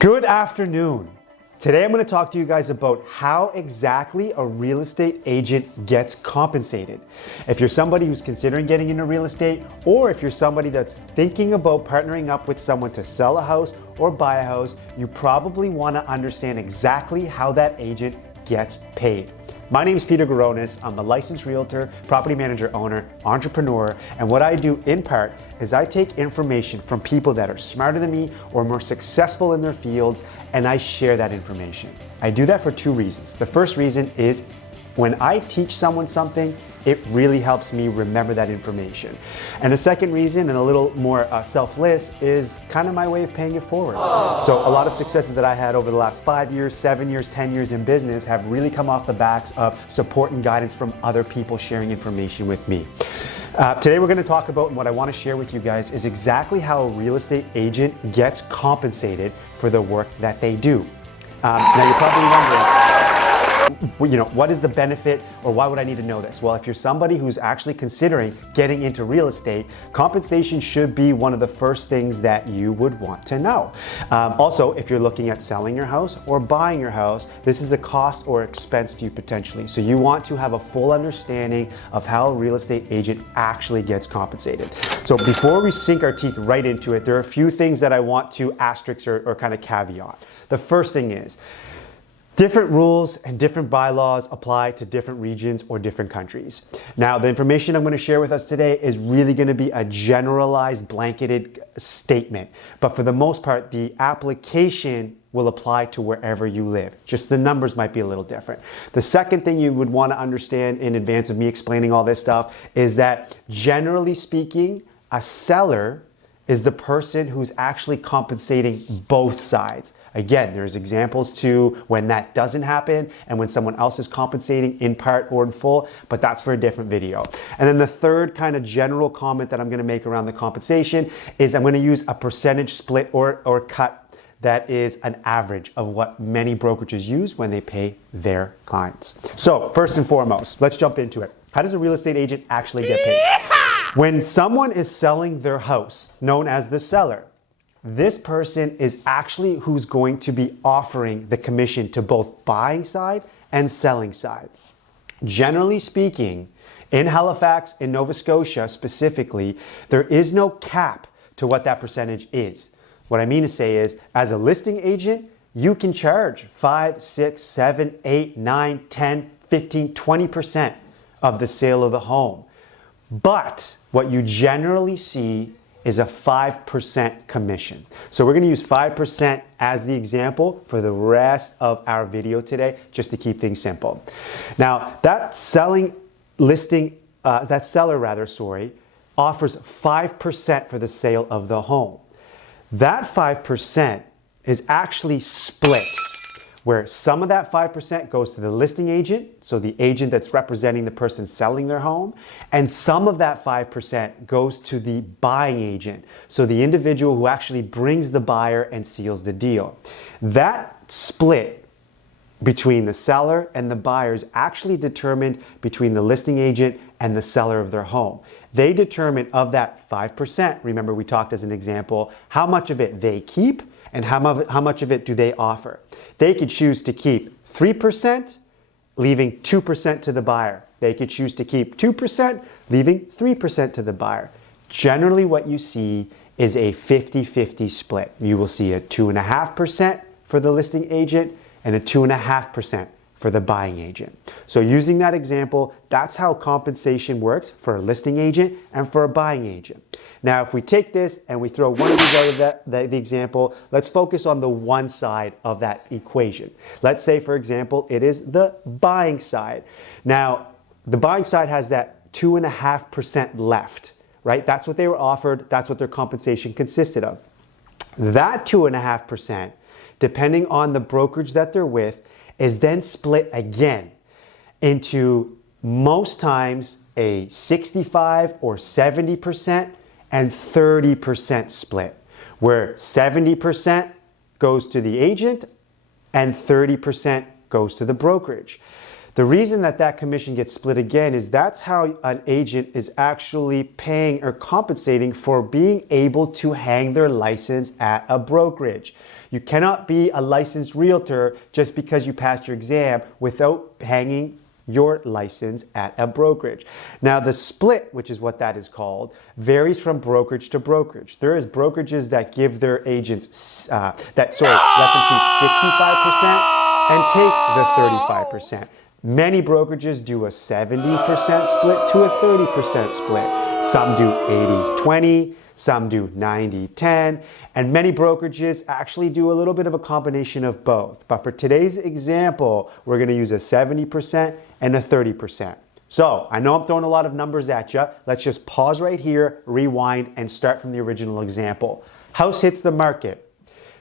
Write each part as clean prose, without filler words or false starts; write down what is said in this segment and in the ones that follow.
Good afternoon. Today I'm going to talk to you guys about how exactly a real estate agent gets compensated. If you're somebody who's considering getting into real estate, or if you're somebody that's thinking about partnering up with someone to sell a house or buy a house, you probably want to understand exactly how that agent gets paid. My name is Peter Garonis. I'm a licensed realtor, property manager, owner, entrepreneur, and what I do in part is I take information from people that are smarter than me or more successful in their fields, and I share that information. I do that for two reasons. The first reason is when I teach someone something, it really helps me remember that information. And the second reason, and a little more selfless, is kind of my way of paying it forward. So a lot of successes that I had over the last 5 years, 7 years, 10 years in business have really come off the backs of support and guidance from other people sharing information with me. Today we're going to talk about, and what I want to share with you guys is exactly how a real estate agent gets compensated for the work that they do. Now you're probably wondering, what is the benefit, or why would I need to know this? Well, if you're somebody who's actually considering getting into real estate, compensation should be one of the first things that you would want to know. Also, if you're looking at selling your house or buying your house, this is a cost or expense to you potentially. So you want to have a full understanding of how a real estate agent actually gets compensated. So before we sink our teeth right into it, there are a few things that I want to asterisk or kind of caveat. The first thing is, different rules and different bylaws apply to different regions or different countries. Now, the information I'm going to share with us today is really going to be a generalized, blanketed statement. But for the most part, the application will apply to wherever you live. Just the numbers might be a little different. The second thing you would want to understand in advance of me explaining all this stuff is that, generally speaking, a seller is the person who's actually compensating both sides. Again, there's examples to when that doesn't happen and when someone else is compensating in part or in full, but that's for a different video. And then the third kind of general comment that I'm going to make around the compensation is I'm going to use a percentage split or cut that is an average of what many brokerages use when they pay their clients. So first and foremost, let's jump into it. How does a real estate agent actually get paid? When someone is selling their house, known as the seller, this person is actually who's going to be offering the commission to both buying side and selling side. Generally speaking, in Halifax, in Nova Scotia specifically, there is no cap to what that percentage is. What I mean to say is, as a listing agent, you can charge 5, 6, 7, 8, 9, 10, 15, 20% of the sale of the home. But what you generally see is a 5% commission. So we're going to use 5% as the example for the rest of our video today, just to keep things simple. Now, that seller offers 5% for the sale of the home. That 5% is actually split, where some of that 5% goes to the listing agent, so the agent that's representing the person selling their home, and some of that 5% goes to the buying agent, so the individual who actually brings the buyer and seals the deal. That split between the seller and the buyer is actually determined between the listing agent and the seller of their home. They determine of that 5%, remember we talked as an example, how much of it they keep and how much of it do they offer. They could choose to keep 3%, leaving 2% to the buyer. They could choose to keep 2%, leaving 3% to the buyer. Generally, what you see is a 50-50 split. You will see a 2.5% for the listing agent and a 2.5% for the buying agent. So using that example, that's how compensation works for a listing agent and for a buying agent. Now, if we take this and we throw one of these out of the example, let's focus on the one side of that equation. Let's say, for example, it is the buying side. Now, the buying side has that 2.5% left, right? That's what they were offered. That's what their compensation consisted of. That 2.5%, depending on the brokerage that they're with, is then split again into most times a 65 or 70% and 30% split, where 70% goes to the agent and 30% goes to the brokerage. The reason that that commission gets split again is that's how an agent is actually paying or compensating for being able to hang their license at a brokerage. You cannot be a licensed realtor just because you passed your exam without hanging your license at a brokerage. Now, the split, which is what that is called, varies from brokerage to brokerage. There is brokerages that give their agents let them keep 65% and take the 35%. Many brokerages do a 70% split to a 30% split. Some do 80-20, some do 90-10, and many brokerages actually do a little bit of a combination of both. But for today's example, we're going to use a 70% and a 30%. So I know I'm throwing a lot of numbers at you. Let's just pause right here, rewind, and start from the original example. House hits the market.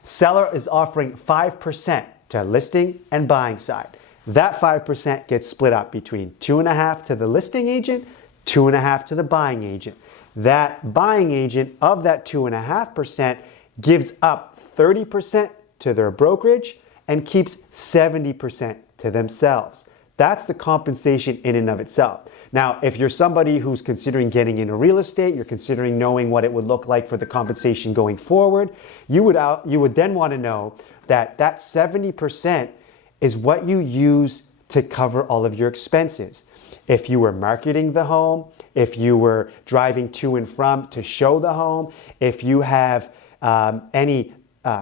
Seller is offering 5% to listing and buying side. That 5% gets split up between 2.5% to the listing agent, 2.5% to the buying agent. That buying agent of that 2.5% gives up 30% to their brokerage and keeps 70% to themselves. That's the compensation in and of itself. Now, if you're somebody who's considering getting into real estate, you're considering knowing what it would look like for the compensation going forward, you would then want to know that 70% is what you use to cover all of your expenses. If you were marketing the home, if you were driving to and from to show the home, if you have any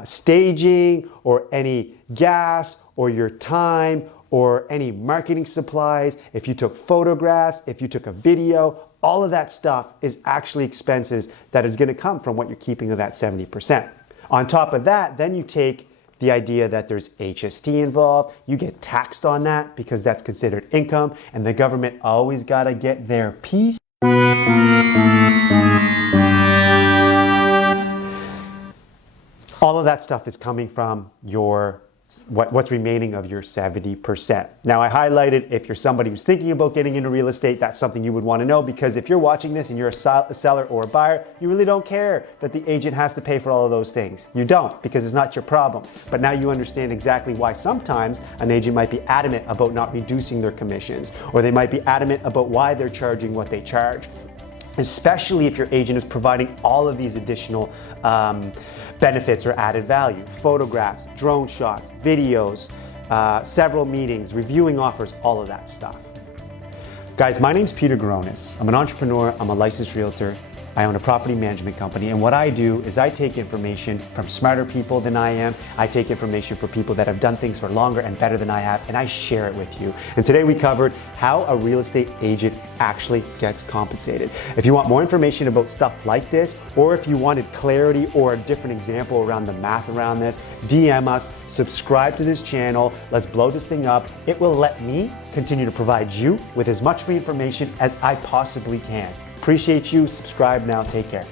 staging or any gas or your time or any marketing supplies, if you took photographs, if you took a video, all of that stuff is actually expenses that is going to come from what you're keeping of that 70%. On top of that, then you take the idea that there's HST involved, you get taxed on that because that's considered income, and the government always got to get their piece. All of that stuff is coming from your what's remaining of your 70%. Now, I highlighted if you're somebody who's thinking about getting into real estate, that's something you would want to know, because if you're watching this and you're a seller or a buyer, you really don't care that the agent has to pay for all of those things. You don't, because it's not your problem. But now you understand exactly why sometimes an agent might be adamant about not reducing their commissions, or they might be adamant about why they're charging what they charge, especially if your agent is providing all of these additional benefits or added value: photographs, drone shots, videos, several meetings, reviewing offers, all of that stuff. Guys, my name's Peter Gronis. I'm an entrepreneur, I'm a licensed realtor, I own a property management company, and what I do is I take information from smarter people than I am. I take information from people that have done things for longer and better than I have, and I share it with you. And today we covered how a real estate agent actually gets compensated. If you want more information about stuff like this, or if you wanted clarity or a different example around the math around this, DM us, subscribe to this channel, let's blow this thing up. It will let me continue to provide you with as much free information as I possibly can. Appreciate you. Subscribe now. Take care.